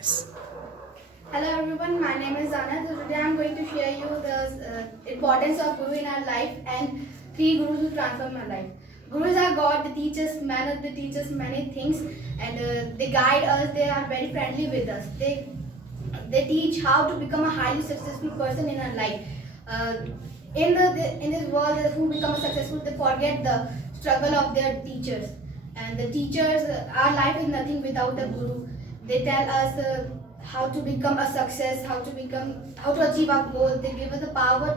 Yes. Hello everyone, my name is Anna. So today I am going to share you the importance of Guru in our life and three Gurus who transform our life. Gurus are God, they teach us, they teach us many things and they guide us, they are very friendly with us. They teach how to become a highly successful person in our life. Uh, in this world, who become successful, they forget the struggle of their teachers. And the teachers, our life is nothing without a guru. They tell us how to become a success, how to achieve our goal. They give us the power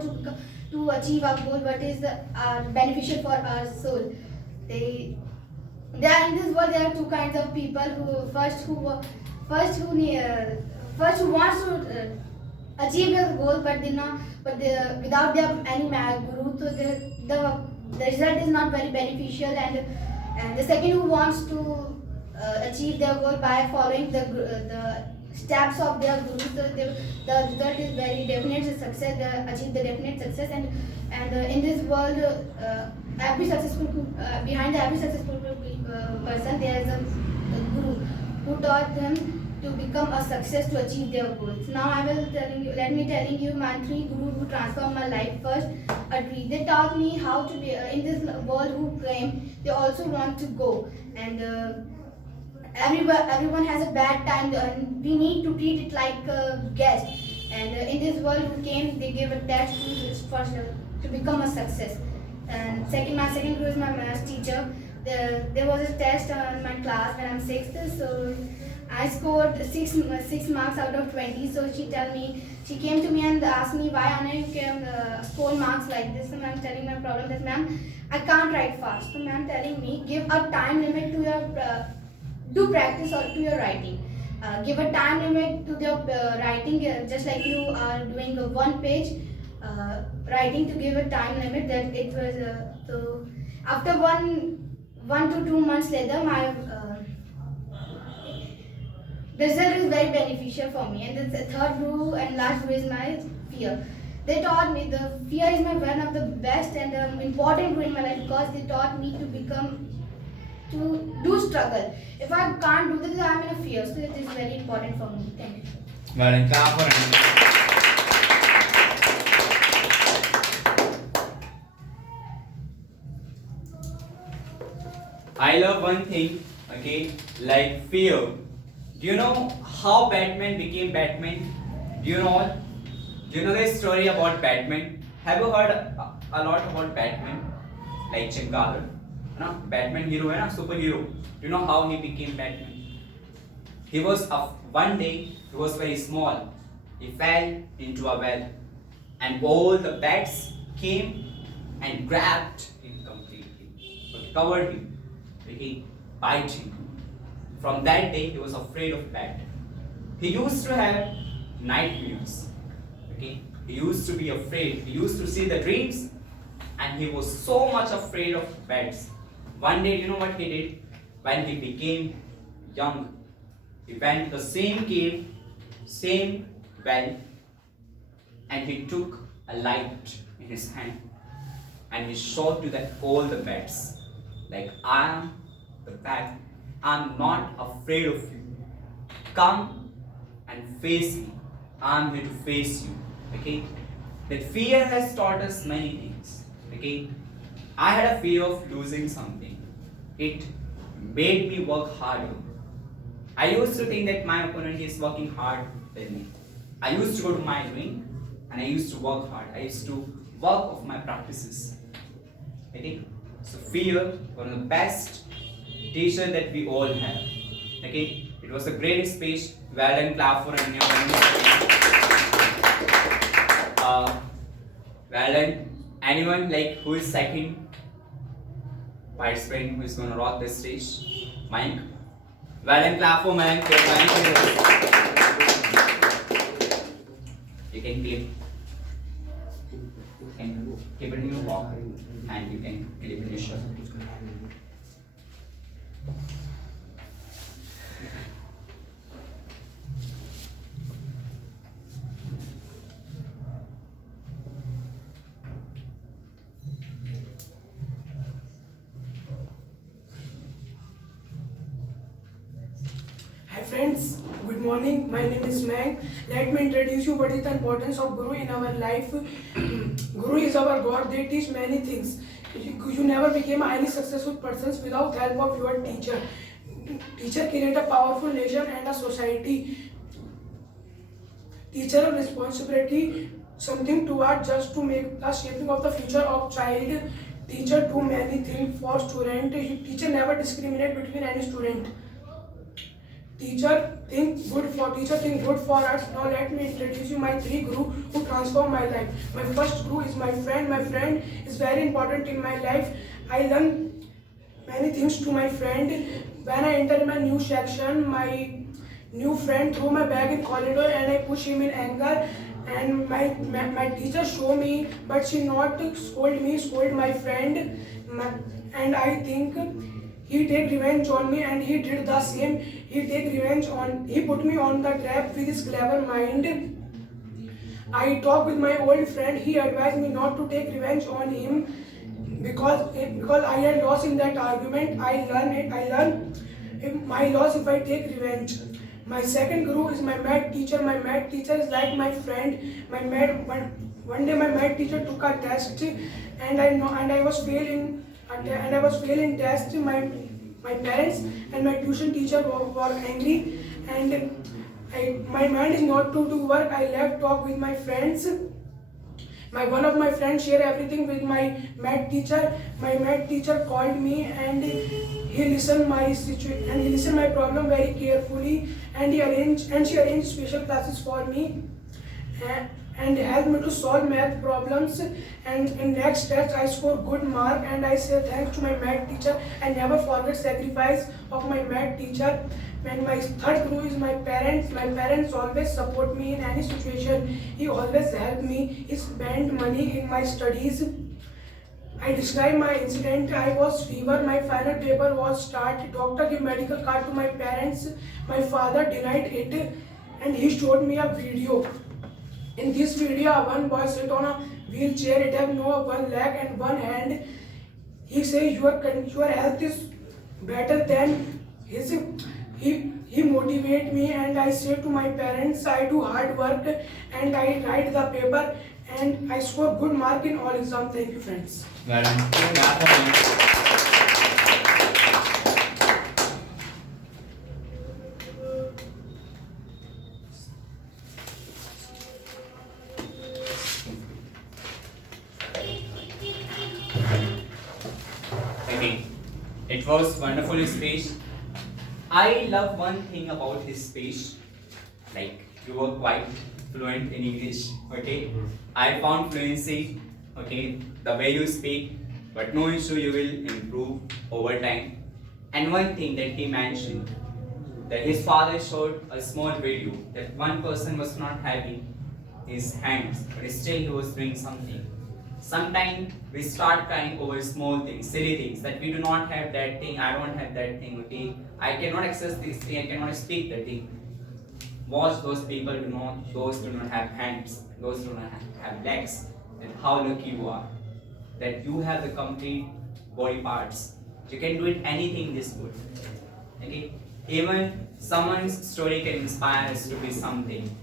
to achieve our goal, what is beneficial for our soul. They there in this world there are two kinds of people who first who ne- uh, first who wants to achieve their goal without their any guru, so the result is not very beneficial. And the second who wants to achieve their goal by following the steps of their guru, so the result is very definite success. They achieve the definite success. And in this world, every behind every successful person there is a guru who taught them to become a success to achieve their goals. Now I will let me telling you my three gurus who transformed my life. First, a tree. They taught me how to be in this world who came. They also want to go. And everyone has a bad time and we need to treat it like a guest. And in this world who came, they gave a test to become a success. And my second guru is my math teacher. There was a test in my class when I'm sixth, so I scored six marks out of 20. So she came to me and asked me why Anna you came score marks like this. And I'm telling my problem that ma'am, I can't write fast. So ma'am telling me give a time limit to your do practice or to your writing. Give a time limit to your writing, just like you are doing a one page writing, to give a time limit that it was so after 1 to 2 months later my the result is very beneficial for me. And the third rule and last rule is my fear. They taught me the fear is my one of the best and important rule in my life, because they taught me to do struggle. If I can't do this, I'm in a fear. So it is very important for me. Thank you. Well, and clap for him. I love one thing, okay, like fear. Do you know how Batman became Batman? Do you know? Do you know the story about Batman? Have you heard a lot about Batman? Like Chimkar, ना Batman hero है ना super hero. Do you know how he became Batman? He was one day he was very small. He fell into a well, and all the bats came and grabbed him completely, covered him, he bite him. From that day, he was afraid of bat. He used to have nightmares. Okay, he used to be afraid. He used to see the dreams, and he was so much afraid of bats. One day, you know what he did? When he became young, he went to the same cave, same well, and he took a light in his hand, and he showed to that all the bats, like I am the bat. I'm not afraid of you. Come and face me. I'm here to face you. Okay? That fear has taught us many things. Okay? I had a fear of losing something. It made me work harder. I used to think that my opponent is working hard with me. I used to go to my doing and I used to work hard. I used to work of my practices. Okay? So fear, one of the best teacher that we all have. Okay? It was a great speech. Well done, clap for Anya. Well done. Anyone like who is second participant who is gonna rock this stage? Mike. Well done, clap for Mike. You can clip. You can keep it in your pocket and you can clip it in your shirt. Friends, good morning. My name is Mang. Let me introduce you what is the importance of Guru in our life. Guru is our God. They teach many things. You never became a highly successful person without help of your teacher. Teacher create a powerful nation and a society. Teacher responsibility something toward just to make the shaping of the future of child. Teacher do many things for student. Teacher never discriminate between any student. Teacher think good for us. Now let me introduce you my three guru who transform my life. My first guru is my friend. My friend is very important in my life. I learn many things to my friend. When I enter my new section, my new friend threw my bag in corridor and I push him in anger. And my teacher show me, but she not scold me, scold my friend. And I think he take revenge on me, and he did the same. He put me on the trap with his clever mind. I talked with my old friend. He advised me not to take revenge on him because I had lost in that argument. I learn my loss if I take revenge. My second guru is my math teacher. My math teacher is like my friend. One day my math teacher took a test, and I was failing. And I was failing test. My parents and my tuition teacher were angry, and my mind is not to do work. I left talk with my friends. One of my friends share everything with my math teacher. My math teacher called me and he listened my situation and he listened my problem very carefully, and she arranged special classes for me and helped me to solve math problems. And in next test I scored good mark, and I say thanks to my math teacher. I never forget sacrifice of my math teacher. And my third guru is my parents. My parents always support me in any situation. He always help me. He spent money in my studies. I describe my incident. I was fever. My final paper was start. Doctor gave medical card to my parents. My father denied it, and he showed me a video. In this video, one boy sit on a wheelchair. It have no one leg and one hand. He says your health is better than his. He motivate me, and I say to my parents, I do hard work and I write the paper and I score good mark in all exams. Thank you, friends. Well done. Clap for him. Okay, it was wonderful speech. I love one thing about his speech, like you were quite fluent in English. Okay, I found fluency. Okay, the way you speak, but no issue, you will improve over time. And one thing that he mentioned, that his father showed a small video that one person was not having his hands, but still he was doing something. Sometimes we start crying over small things, silly things, that we do not have that thing, I don't have that thing, okay? I cannot access this thing, I cannot speak that thing. Watch those people those do not have hands, those do not have legs, and how lucky you are that you have the complete body parts. You can do it anything this good. Okay? Even someone's story can inspire us to be something.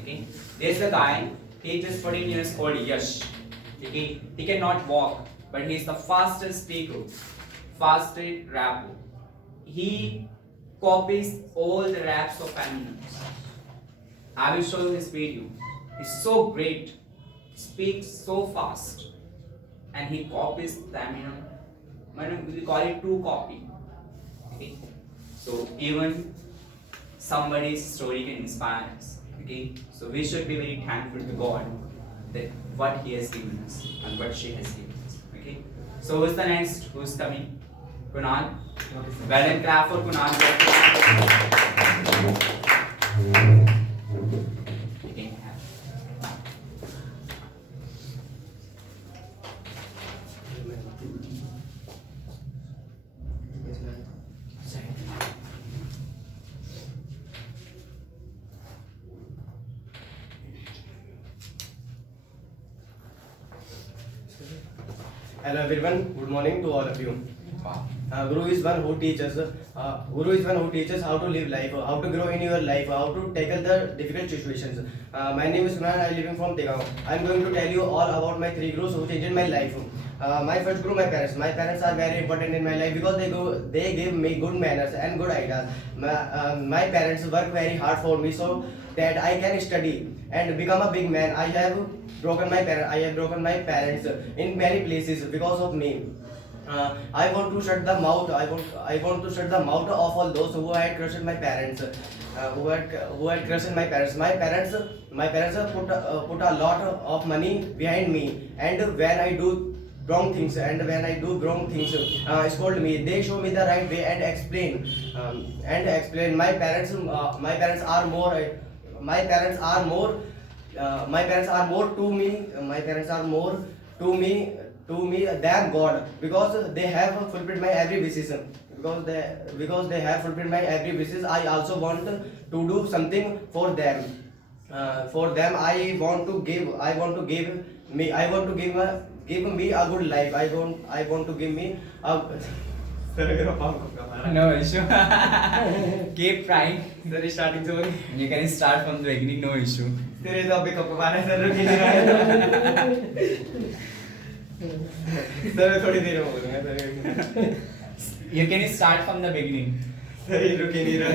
Okay? There's a guy, he's just 14 years old, Yash. Okay? He cannot walk, but he's the fastest speaker, fastest rapper. He copies all the raps of Eminem's. I will show you his video. He's so great, speaks so fast, and he copies the Eminem. We call it true copy. Okay? So even somebody's story can inspire us. Okay? So we should be very thankful to God that what He has given us and what she has given us. Okay? So who's the next? Who's coming? Kunal? Well and clap for Kunal. You can have. Hello everyone, good morning to all of you. Wow. Guru is one who teaches Guru is one who teaches how to live life, how to grow in your life, how to tackle the difficult situations. My name is Sunan. I am living from Tegaon. I am going to tell you all about my three gurus who changed my life. My first guru, my parents. My parents are very important in my life because they give me good manners and good ideas. My parents work very hard for me so that I can study and become a big man. I have broken my parents. I have broken my parents in many places because of me. I want to shut the mouth. I want to shut the mouth of all those who had crushed my parents. Who had crushed my parents. My parents put a lot of money behind me, and when I do wrong things scold me. They show me the right way and explain. My parents are more. My parents are more. My parents are more to me. My parents are more to me than God because they have fulfilled my every wishes. Because they have fulfilled my every wishes, I also want to do something for them. For them, I want to give me a good life. I want to give me a No issue. Keep trying. Sir, starting sorry. You can start from the beginning, no issue. There is a big up sir. Sir थोड़ी देर में बोलूंगा sir. You can start from the beginning. Sir ये रुक ही नहीं रहा.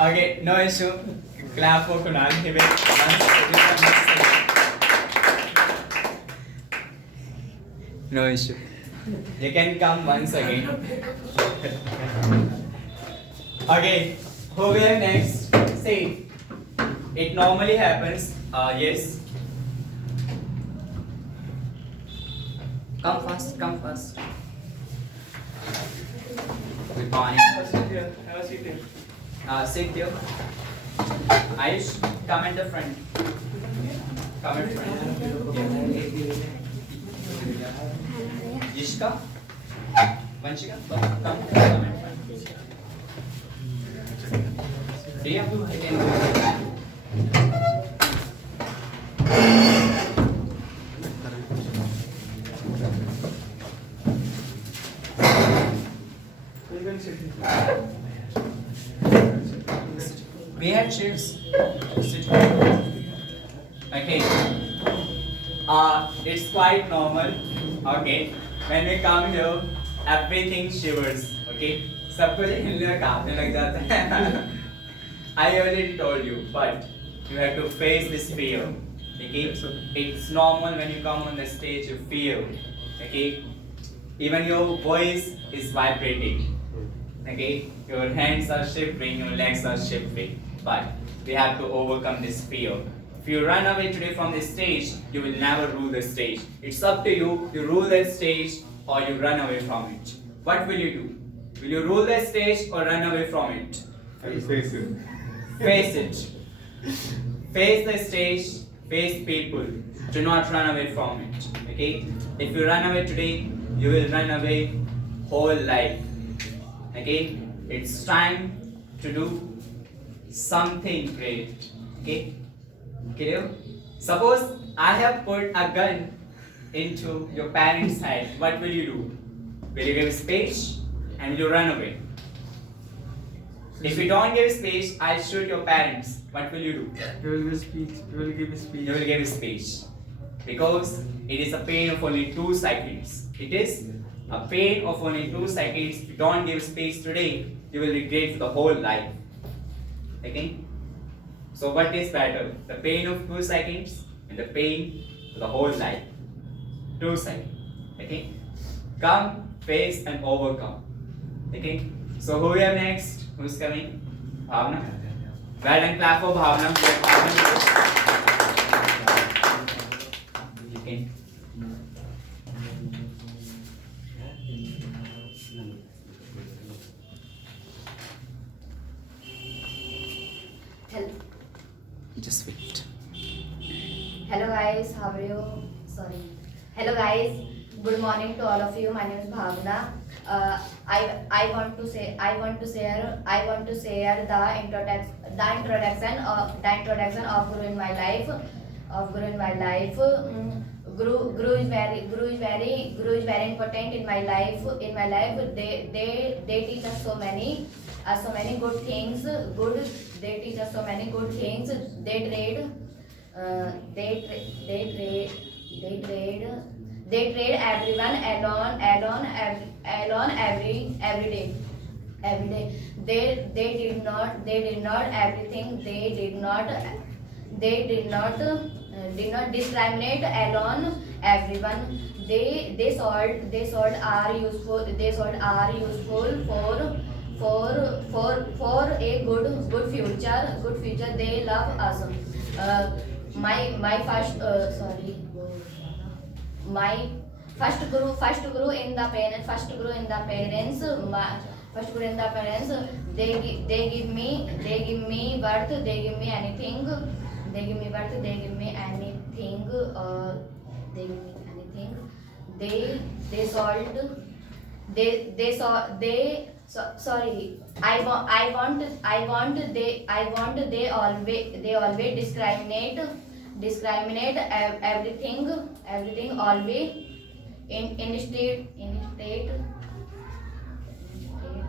Okay, no issue. Clap for Kunal. He will once No issue. You can come once again. Okay, who we have next? See, it normally happens. Yes. Come first. Good morning. Have a seat here. Sit here. Ayush, come at the front. Come at front. Yishka, Vanshika, come at front. Priya, you can You can sit here. We had chairs. Sit. Okay. It's quite normal. Okay. When we come here, everything shivers. Okay. सब कुछ हिलने में कांपने लग जाता है. I already told you, but you have to face this fear. Okay. It's normal when you come on the stage, you feel. Okay. Even your voice is vibrating. Okay, your hands are shivering, your legs are shivering, but we have to overcome this fear. If you run away today from the stage, you will never rule the stage. It's up to you. You rule the stage or you run away from it. What will you do? Will you rule the stage or run away from it? I will face it. Face it. Face the stage. Face people. Do not run away from it. Okay? If you run away today, you will run away whole life. Okay, it's time to do something great. Okay, clear? Suppose I have put a gun into your parents' head. What will you do? Will you give speech and will you run away? If you don't give speech, I'll shoot your parents. What will you do? You will give speech. You will give speech. You will give speech because it is a pain of only 2 seconds. It is a pain of only 2 seconds. If you don't give speech today, you will regret for the whole life. Okay? So what is better? The pain of 2 seconds and the pain for the whole life. 2 seconds. Okay? Come, face and overcome. Okay? So who we have next? Who's coming? Bhavna? Well done, clap for Bhavna. You can. Hello. Just wait. Hello guys, how are you? Sorry. Hello guys, good morning to all of you. My name is Bhavna. I want to share the introduction of Guru in my life. Guru is very important in my life. They teach us so many good things. They teach us so many good things. They trade everyone alone every day. They did not everything. They did not discriminate alone everyone. They sold are useful. They sold are useful for a good future. They love us. My first my first guru in the parents. First guru in the parents. They give me birth. They give me anything. They give me birth. They give me anything. They give me anything. They sold. They saw they so, sorry. I want they always discriminate everything always in state sorry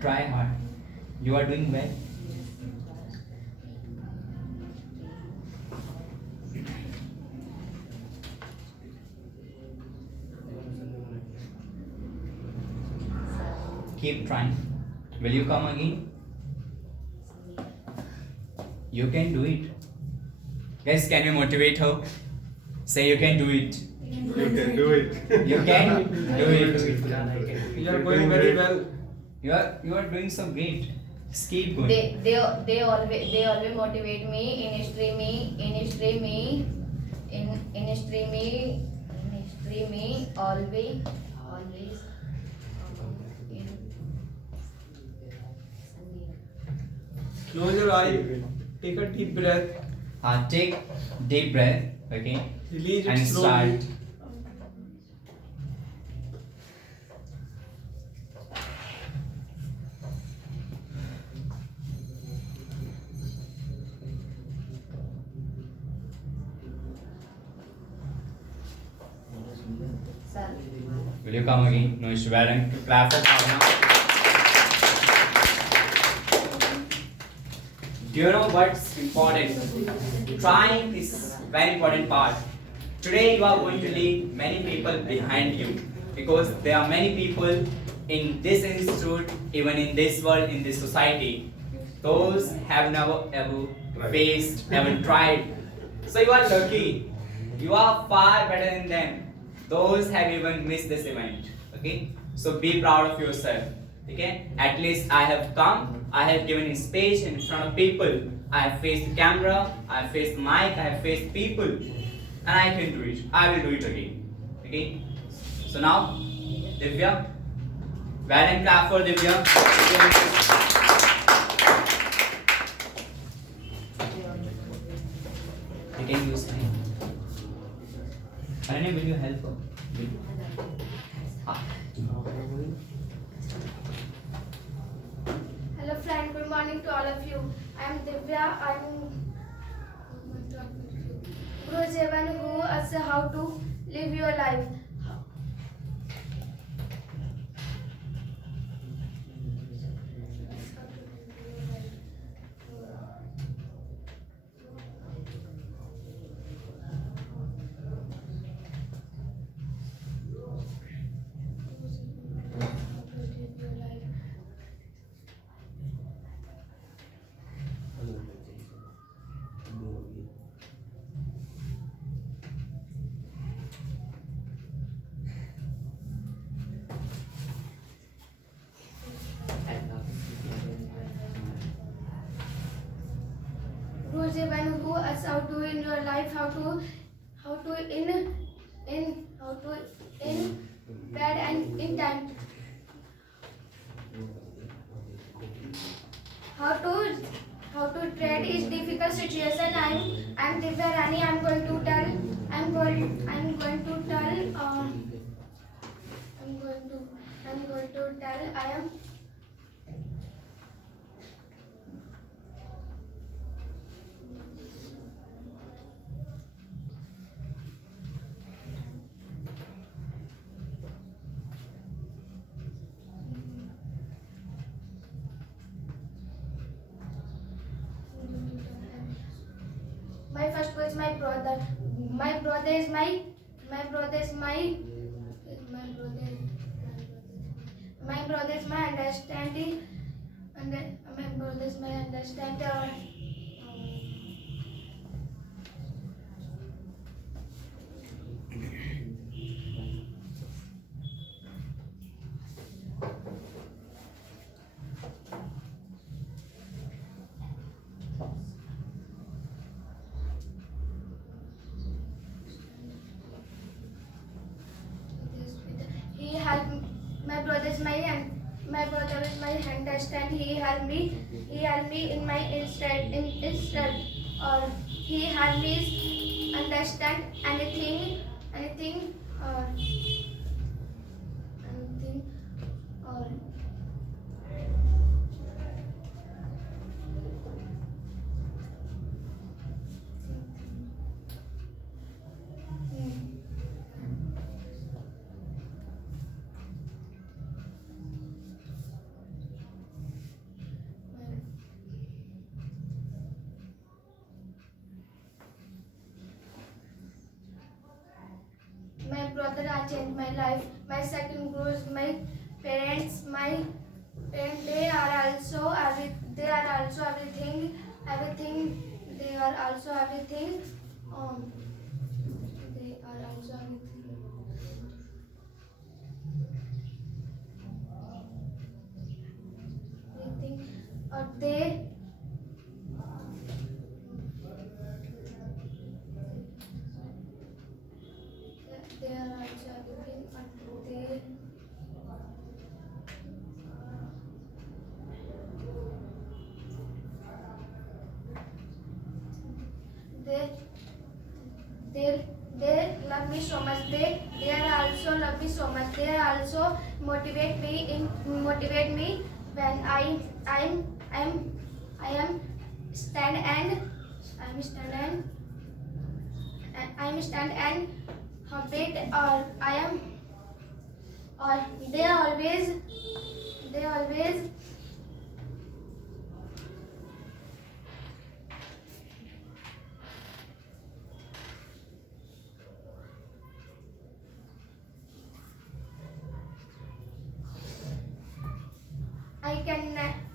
Try hard. You are doing well. Keep trying. Will you come again? You can do it. Guys, can you motivate her? Say you can do it. You can do it. You can do it. You are going very well. You are doing so great. Just keep going. they always motivate me in history me always Close your eye. Take a deep breath. Take deep breath. Okay. Release it And slowly. start. sir. Will you come again? No issue. Well done. Clap for Bhavna. Do you know what's important? Trying is very important part. Today you are going to leave many people behind you because there are many people in this institute, even in this world, in this society. Those have never ever faced, never tried. So you are lucky. You are far better than them. Those have even missed this event. Okay? So be proud of yourself. Okay? At least I have come, I have given a speech in front of people. I have faced the camera, I have faced mic, I have faced people. And I can do it. I will do it again. Okay? So now, Divya. Well and clap for Divya. You can use mine. Ananya, will you help her? Will you? Ah. Hello friend, good morning to all of you. I am Divya. Guru is the one who asks how to live your life. Guru is the one who asks how to in your life, how to in bad and in time. How to treat each difficult situation. I'm Divya Rani. I'm going to tell. I am. My first guru is my brother. My brother is my my brother is my my brother is my understanding. And my brother is my understanding. He helped my brother is my and my brother is my understand. He helped me in my instead or he helped me understand anything or anything or my brother has changed my life. My second guru is my parents. My parents they are also everything. They are also everything. They are also everything. Everything. Or they are also everything. They love me so much. They are also love me so much. They are also motivate me when I am stand and complete or I am or they always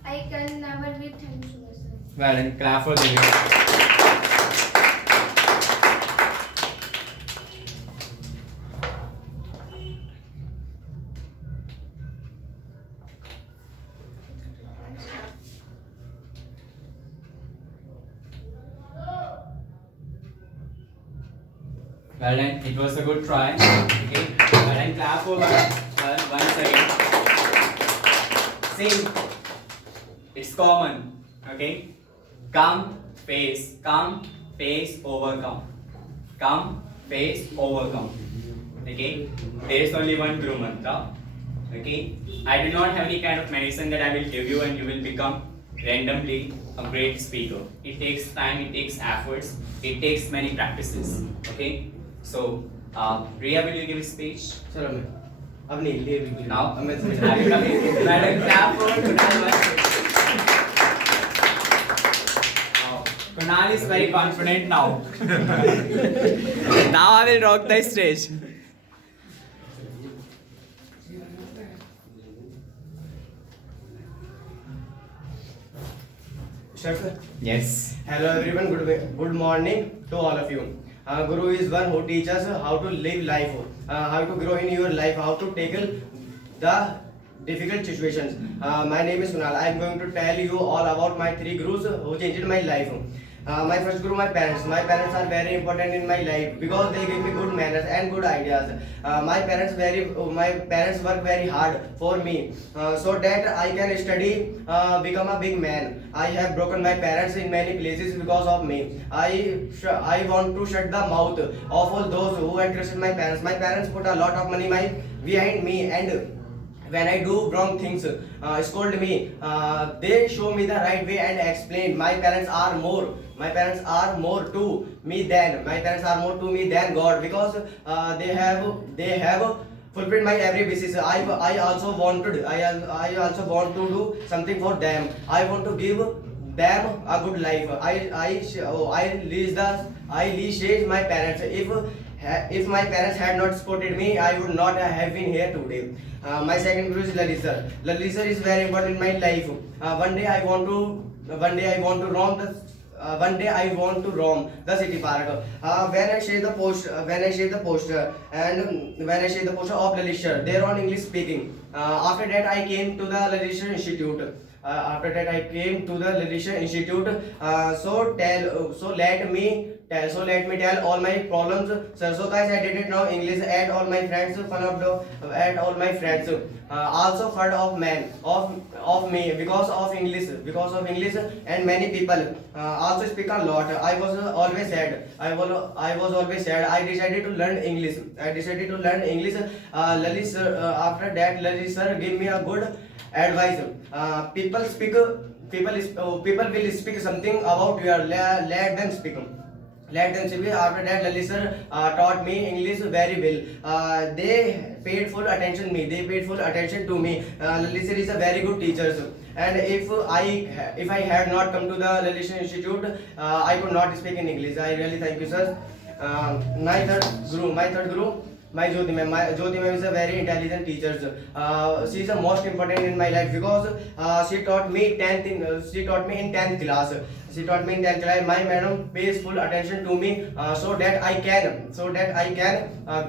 I can never be thankful to myself. Well, and clap for the Well done. It was a good try. Okay. Well done. Clap for her once again. Sing. It's common. Okay. Come, face, overcome. Come, face, overcome. Okay. There is only one Guru mantra. Okay. I do not have any kind of medicine that I will give you and you will become randomly a great speaker. It takes time, it takes efforts, it takes many practices. Okay. So, Riya, will you give a speech? Sir, अब नहीं ले बिल्कुल Now, अब मैं Madam, clap for Kunal. Kunal is very confident now. Now I will rock the stage. Sir, Yes. hello everyone, good morning to all of you. Guru is one who teaches how to live life, how to grow in your life, how to tackle the difficult situations. My name is Kunal. I am going to tell you all about my three gurus who changed my life. My first guru, my parents. My parents are very important in my life because they give me good manners and good ideas. My parents work very hard for me so that I can study, become a big man. I have broken my parents in many places because of me. I want to shut the mouth of all those who entrusted my parents. My parents put a lot of money behind me, and when I do wrong things, scold me. They show me the right way and explain. My parents are more to me than God, because they have fulfilled my every basis. I also want to do something for them. I want to give them a good life. I leashed my parents. If my parents had not supported me, I would not have been here today. My second guru is Lali sir. Lali sir is very important in my life. One day I want to roam the. One day I want to roam the city park. When I share the poster of Lali sir, they're on English speaking. After that I came to the Lali sir Institute. So let me tell all my problems, sir. So guys, I didn't know English. At all my friends, at all my friends. Also heard of me because of English, and many people also speak a lot. I was always sad. I decided to learn English. Lali sir. After that, Lali sir gave me a good advice. People will speak something about you. Let them speak. After that, Lali sir taught me English very well. They paid full attention to me. Lali sir is a very good teacher. And if I had not come to the Lali sir Institute, I could not speak in English. I really thank you, sir. My third guru, my Jyoti ma'am. Jyoti ma'am is a very intelligent teacher. She is the most important in my life because she taught me in 10th class. My madam pays full attention to me so that I get a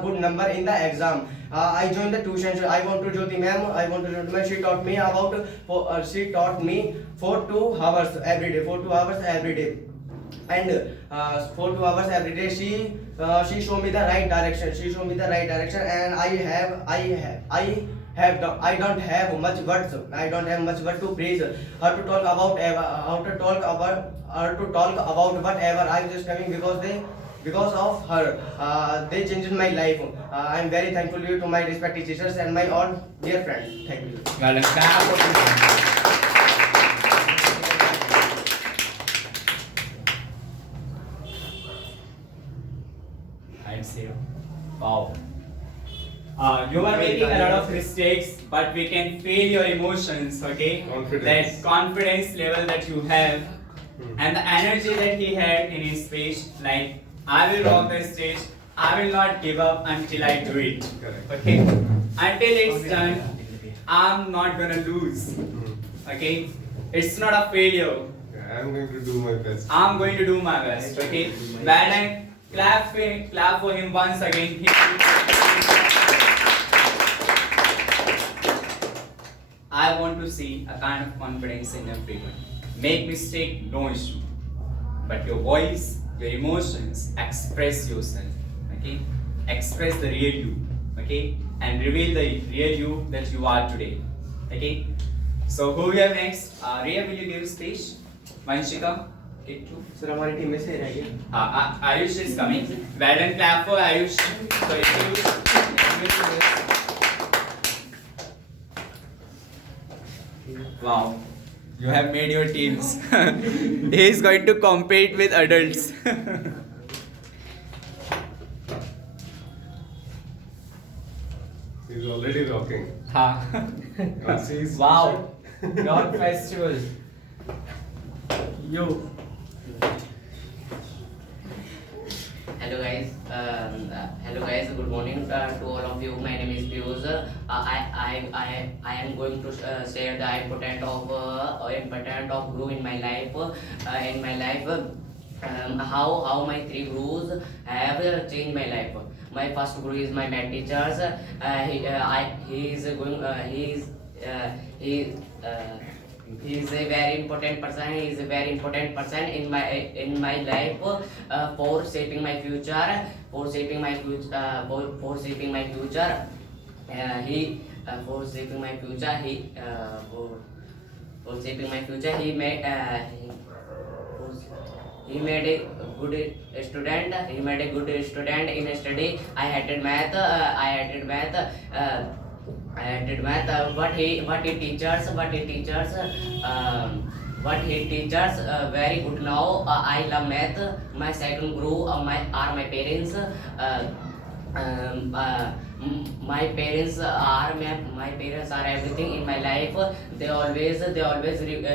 good number in the exam. I joined the tuition. I want to Jyoti ma'am. She taught me for 2 hours every day. And for 2 hours every day, she showed me the right direction. And I don't have much words to praise her to talk about whatever. I'm just coming because of her. They changed my life. I'm very thankful to my respected teachers and my all dear friends. Thank you. Well, a clap for them. I'd say, wow. You are making a lot of mistakes, but we can feel your emotions, okay? That confidence level that you have, and the energy that he had in his speech, like, I will rock the stage, I will not give up until I do it, okay? Until it's done, I'm not gonna lose, okay? It's not a failure. I'm going to do my best. I'm going to do my best, okay? Well done. Clap for him once again. I want to see a kind of confidence in everyone. Make mistake, no issue. But your voice, your emotions, express yourself. Okay? Express the real you. Okay? And reveal the real you that you are today. Okay? So who we have next? Riya, will you give speech? Vanshika? Okay, two. Sir, हमारी team में से रह गया. Ayush is coming. Well done, clap for Ayush. So wow, you have made your teams. He is going to compete with adults. He's already rocking. Wow, rock festival. Yo. Hello guys, good morning to all of you. My name is Piyush. I am going to share the important of guru in my life. How my 3 gurus have changed my life. My first guru is my math teachers. He is a very important person. He is a very important person in my life for shaping my future. For shaping my future. For shaping my future. For shaping my future. He made a good student. He made a good student in study. I hated math. What he teaches very good now. I love math. My second guru are my parents. my parents are everything in my life. They always impress me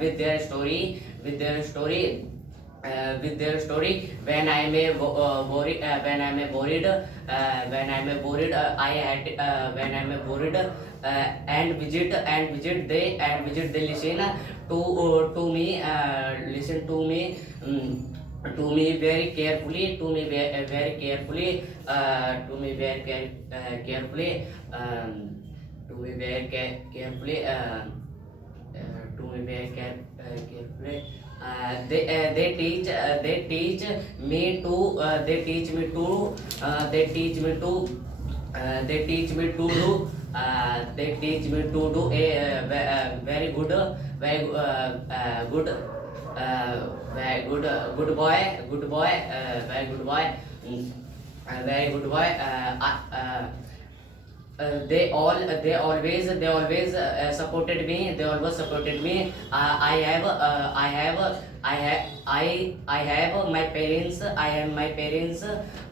with their story, with their story. When I am worried, I had when I am worried, and visit they listen to me, to me very carefully, carefully, to me very carefully, to me very carefully. They teach me to do a very good, good, good boy, very good boy, very good boy. They always supported me. They always supported me. I have my parents. I have my parents.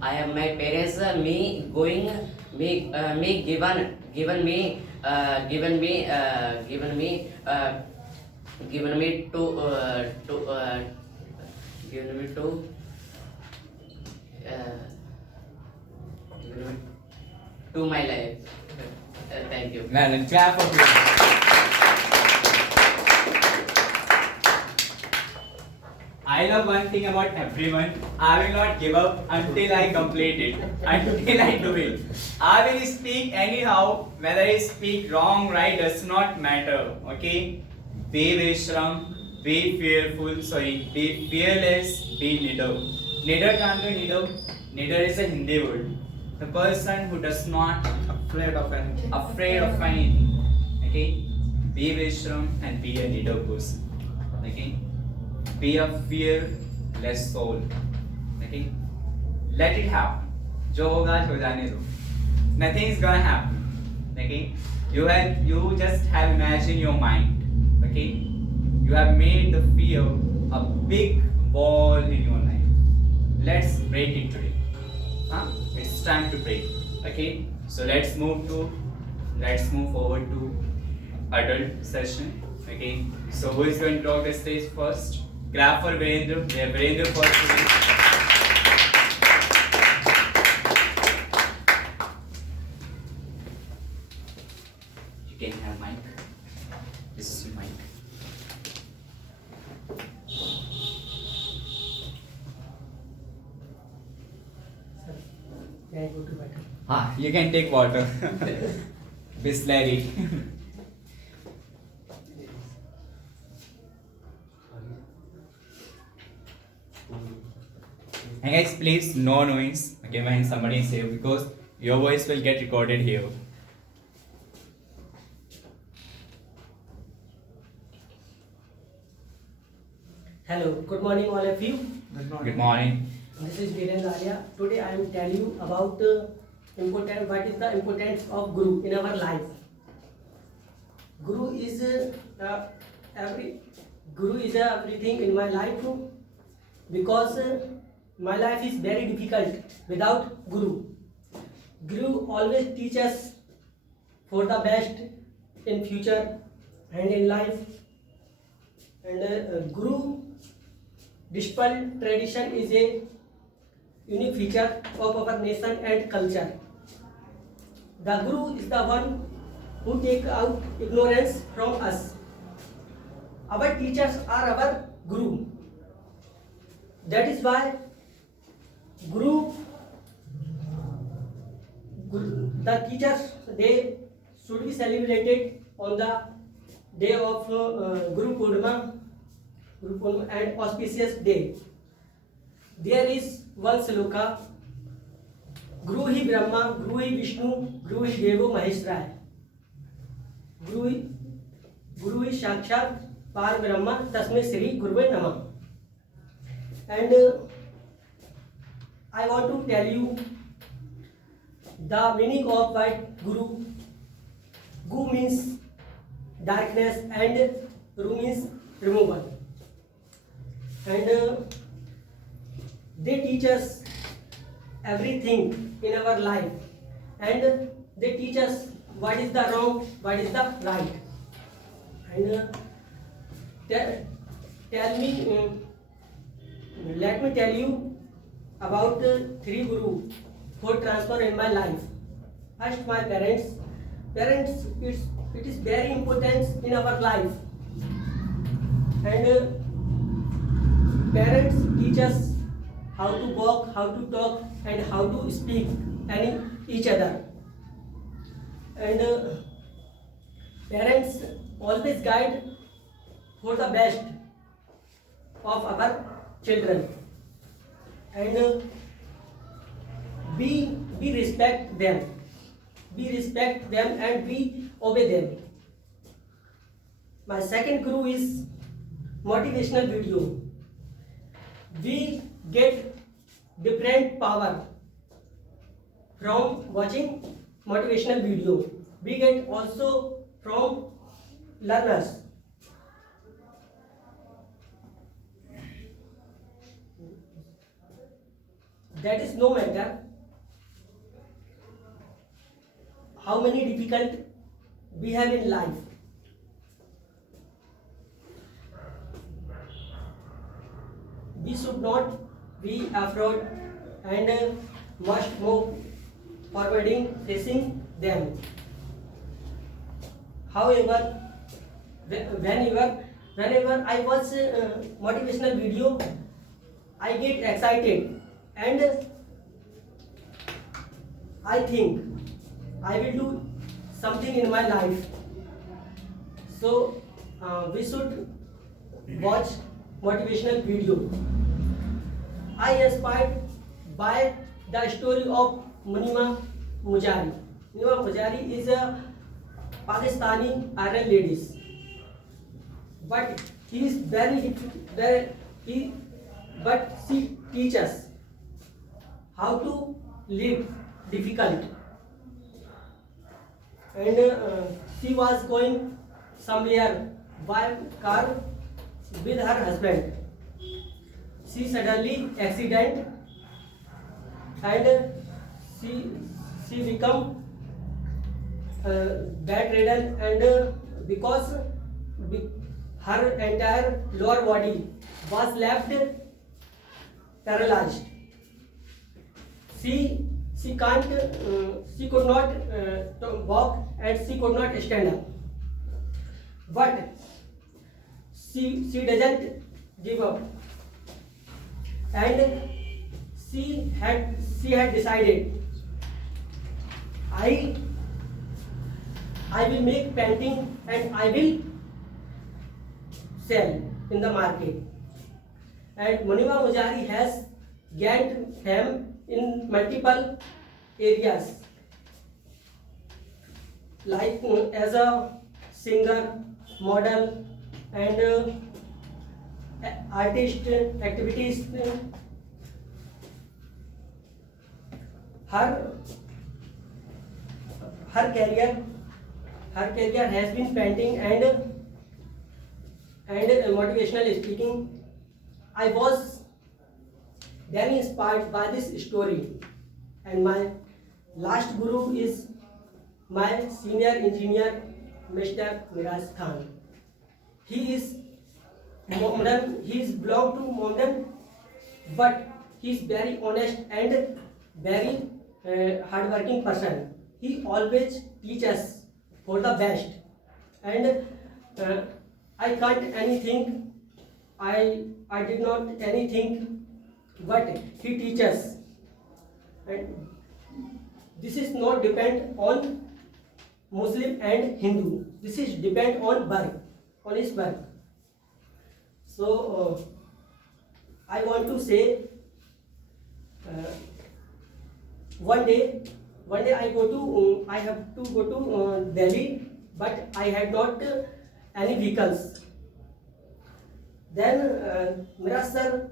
I have my parents. Me going me given me given me given me given me given me to my life. Thank you. Well, clap for you. I love one thing about everyone. I will not give up until I complete it, until I do it. I will speak anyhow, whether I speak wrong, right, does not matter. Okay? Be Vishram, be be fearless, be Nidar. Nidar can't be Nidar. Nidar is a Hindi word. The person who does not Afraid of anything. afraid of anything. Okay? Be Vishram and be a Nidar person. Okay? Be a fearless soul. Okay? Let it happen. जो होगा हो जाने दो. Nothing is gonna happen. Okay? You just have imagined your mind. Okay? You have made the fear a big ball in your life. Let's break it today. Huh? It's time to break. Okay? So let's move forward to adult session. Okay? So who is going to talk the stage first? Clap for Virendra. We have Virendra first today. You can have mic. This is your mic. Can I go to battle? You can take water. Bisleri. And guys, please no noise. Okay, when somebody is here, because your voice will get recorded here. Hello, good morning all of you. Good morning. This is Virendra Arya. Today I am telling you about what is the importance of Guru in our life. Guru is everything in my life because my life is very difficult without Guru. Guru always teaches for the best in future and in life. And Guru disciple tradition is a unique feature of our nation and culture. The Guru is the one who take out ignorance from us. Our teachers are our Guru. That is why the teachers, they should be celebrated on the day of Guru Purnima and auspicious day. There is one sloka, Guru hi Brahma, Guru hi Vishnu, Guru hi Devo Maheshwara. Guru hi Sakshat Par Brahma, Tasmai Shri Guruve Namah. And I want to tell you the meaning of word Guru. Gu means darkness and Ru means removal. And they teach us everything in our life, and they teach us what is the wrong, what is the right. And tell me, let me tell you about the three guru who transfer in my life. First, my parents. Parents, it is very important in our life, and parents teach us how to walk, how to talk, and how to speak each other. And parents always guide for the best of our children, and we respect them. We respect them and we obey them. My second guru is motivational video. We get different power from watching motivational video. We get also from learners. That is no matter how many difficult we have in life. We should not be afraid and must move forwarding facing them. However, whenever I watch motivational video, I get excited and I think I will do something in my life. So we should watch motivational video. I inspired by the story of Munima Mujari. Munima Mujari is a Pakistani iron lady, but he is but she teaches how to live difficult. And she was going somewhere by car with her husband. She suddenly accident and she become bedridden, and because her entire lower body was left paralyzed. She could not walk and she could not stand up. But she doesn't give up, and she had decided, I will make painting and I will sell in the market. And Munima Mujari has gained fame in multiple areas, like as a singer, model, and artist activities. Her career has been painting and motivational speaking. I was very inspired by this story, and my last guru is my senior engineer, Mr. Miraj Khan. He is Mohammedan. He is belong to Mohammedan, but he is very honest and very hardworking person. He always teaches for the best, and I can't anything. I did not anything, but he teaches, and this is not depend on Muslim and Hindu. This is depend on birth, on his birth. So I want to say, one day I have to go to Delhi, but I had not any vehicles. Then Miraj sir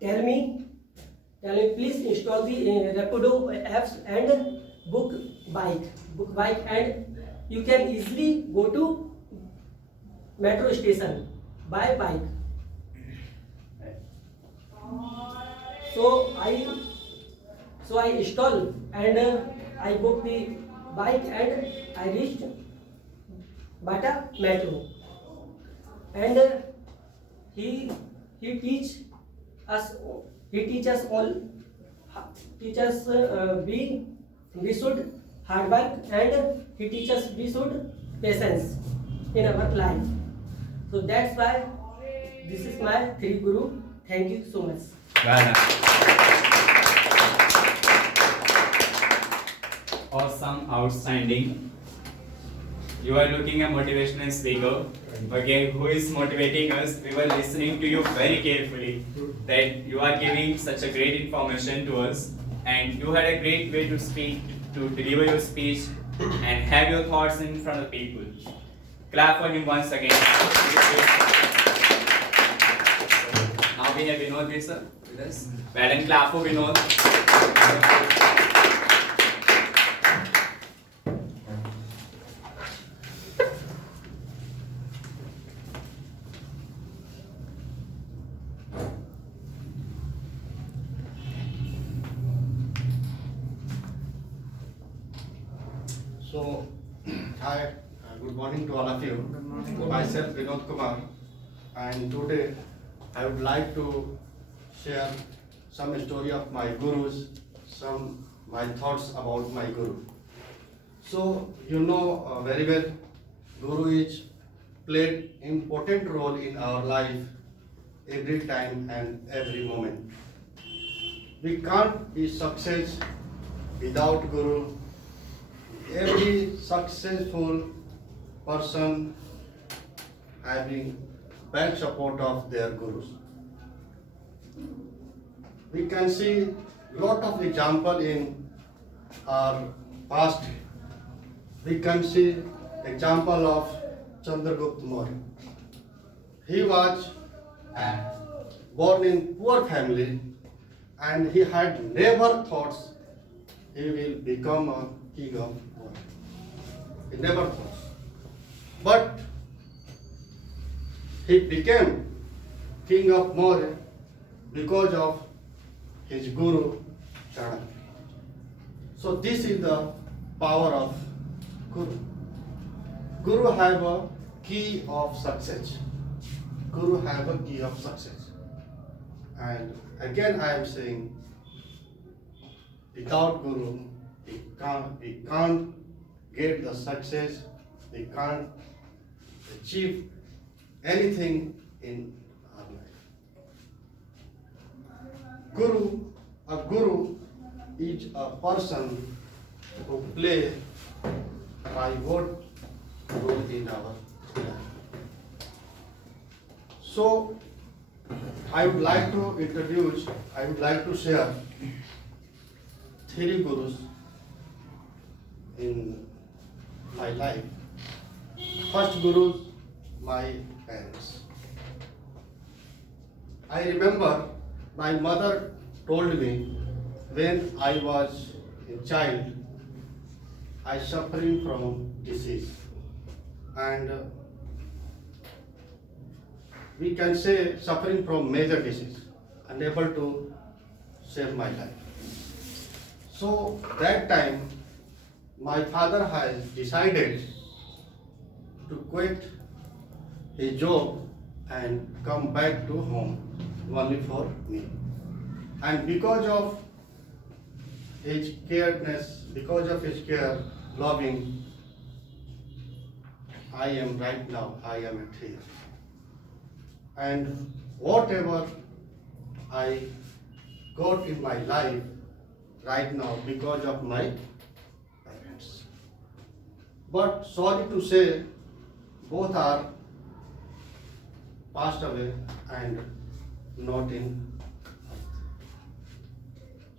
tell me please install the Rapido apps and book bike, and you can easily go to metro station by bike. So I installed and I booked the bike and I reached Bata Metro. And he teach us all teach us we should hard work, and he teaches we should patience in our life. So that's why this is my three guru. Thank you so much. Well done. Awesome, outstanding. You are looking a motivational speaker. Okay, who is motivating us? We were listening to you very carefully. That you are giving such a great information to us, and you had a great way to speak, to deliver your speech, and have your thoughts in front of people. Clap for him once again. Now we have Vinod here with us. Well, and clap for Vinod. So, hi, good morning to all of you. Myself Vinod Kumar, and today I would like to share some story of my gurus, some my thoughts about my guru. So you know very well, guru is played important role in our life every time and every moment. We can't be success without guru. Every successful person having bad support of their gurus. We can see lot of example in our past. We can see example of Chandragupta Maurya. He was born in poor family, and he had never thought he will become a king of Maurya. He never thought. But he became king of Maurya because of his guru Chanakya. So this is the power of guru. Guru have a key of success. Guru have a key of success. And again I am saying, without guru, we can't get the success, we can't achieve anything in our life. A guru is a person who play pivot role in our life. So I would like to share three gurus in my life. First guru, my parents. I remember my mother told me when I was a child, I suffering from disease, and we can say suffering from major disease, unable to save my life. So that time, my father has decided to quit his job and come back to home only for me. And because of his care, loving, I am right now, I am at here. And whatever I got in my life right now because of my parents. But sorry to say, both are passed away and not in earth.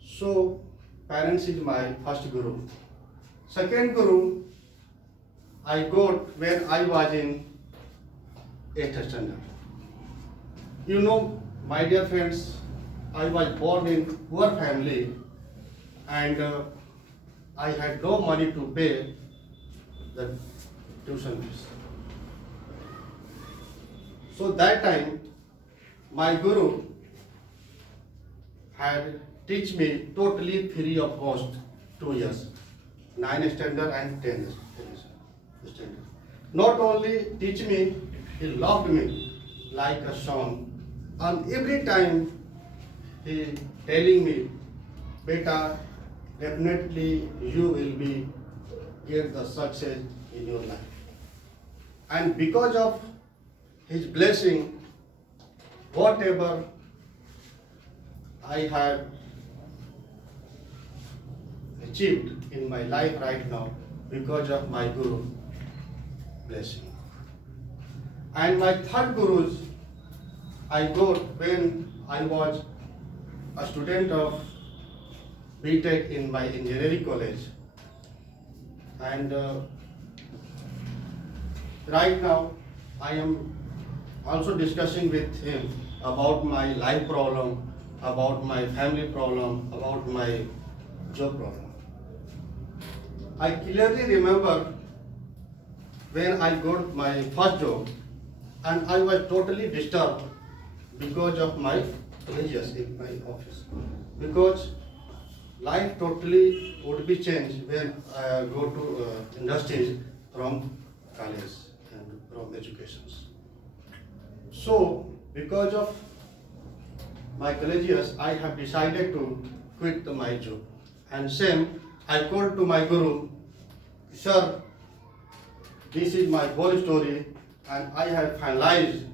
So parents is my first guru. Second guru I got when I was in 8th standard. You know, my dear friends, I was born in poor family, and I had no money to pay the tuition fees. So that time, my guru had teach me totally free of cost 2 years, 9 standard and 10 standard. Not only teach me, he loved me like a son, and every time he telling me, beta, definitely you will be get the success in your life. And because of his blessing, whatever I have achieved in my life right now, because of my Guru blessing. And my third Gurus I got when I was a student of BTech in my engineering college. And right now I am also discussing with him about my life problem, about my family problem, about my job problem. I clearly remember when I got my first job and I was totally disturbed because of my religious in my office. Because life totally would be changed when I go to industries from college and from educations. So, because of my collegius, I have decided to quit my job. And same, I called to my Guru, sir, this is my whole story and I have finalized